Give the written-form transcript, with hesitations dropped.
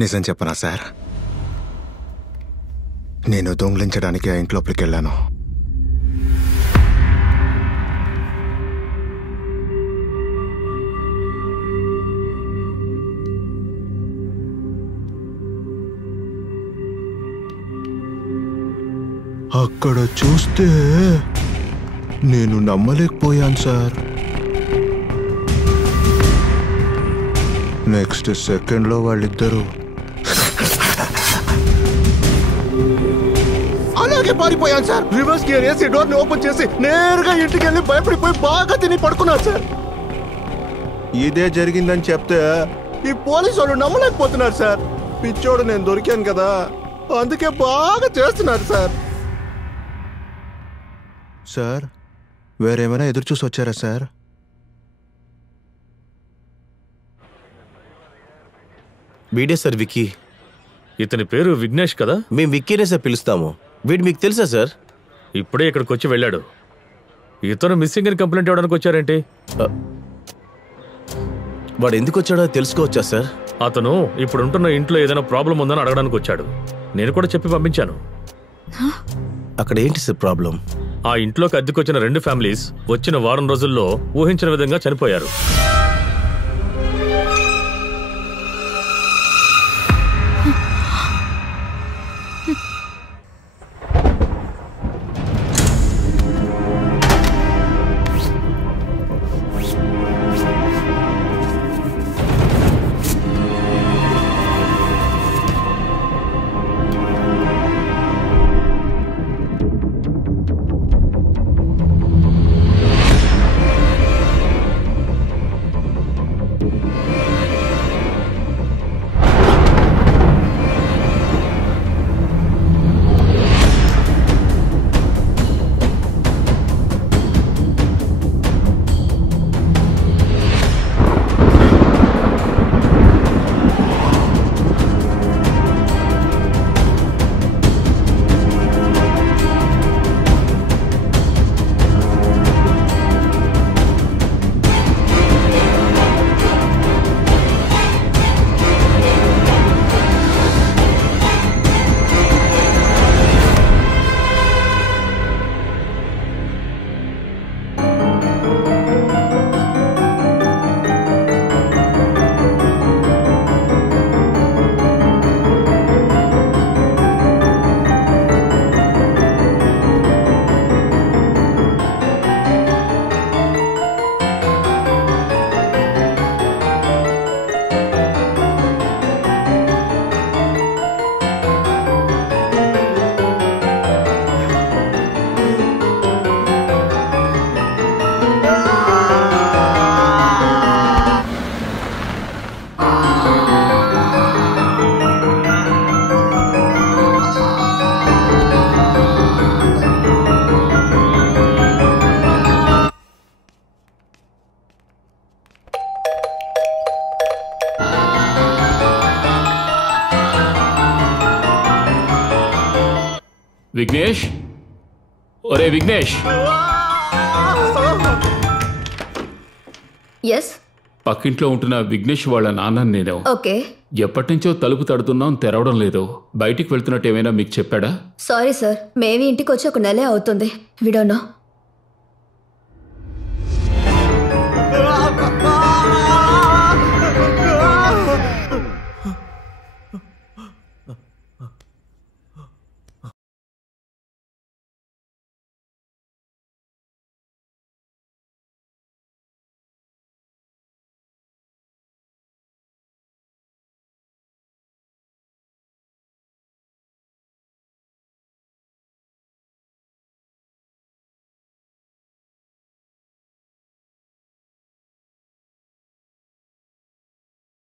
నిజం చెప్పనా సార్, నేను దొంగిలించడానికి ఆ ఇంట్లోపలికి వెళ్ళాను. అక్కడ చూస్తే నేను నమ్మలేకపోయాను సార్. నెక్స్ట్ సెకండ్లో వాళ్ళిద్దరూ అలాగే పారిపోయాను సార్. రివర్స్ గేర్ వేసి డోర్ని ఓపెన్ చేసి నేరుగా ఇంటికి వెళ్ళి భయపడిపోయి బాగా తిని పడుకున్నాను సార్. ఇదే జరిగిందని చెప్తే ఈ పోలీసు వాళ్ళు నమ్మలేకపోతున్నారు సార్. పిచ్చోడు నేను దొరికాను కదా, అందుకే బాగా చేస్తున్నారు సార్. సార్ వేరేమైనా ఎదురు చూసి వచ్చారా సార్? వీడే సార్ విక్కీ. ఇతని పేరు విఘ్నేష్ కదా? మేము విక్కీనే సార్ పిలుస్తాము. వీడు మీకు తెలుసా సార్? ఇప్పుడే ఇక్కడికి వచ్చి వెళ్ళాడు. ఇతను మిస్సింగ్ అని కంప్లైంట్ ఇవ్వడానికి వచ్చారేంటి? వాడు ఎందుకు వచ్చాడో తెలుసుకోవచ్చా సార్? అతను ఇప్పుడు ఉంటున్న ఇంట్లో ఏదైనా ప్రాబ్లం ఉందని అడగడానికి వచ్చాడు. నేను కూడా చెప్పి పంపించాను. అక్కడ ఏంటి సార్ ప్రాబ్లం? ఆ ఇంట్లోకి అద్దెకొచ్చిన 2 ఫ్యామిలీస్ వచ్చిన వారం రోజుల్లో ఊహించిన విధంగా చనిపోయారు. విఘ్నేష్, ఒరే విఘ్నేష్. ఎస్, పక్కింట్లో ఉంటున్న విఘ్నేష్ వాళ్ళ నాన్న నేను. ఓకే. ఎప్పటి నుంచో తలుపు తడుతున్నాం, తెరవడం లేదు. బయటికి వెళ్తున్నట్టు ఏమైనా మీకు చెప్పాడా? సారీ సార్, మేమే ఇంటికి వచ్చి 1 నెలే అవుతుంది. We don't no.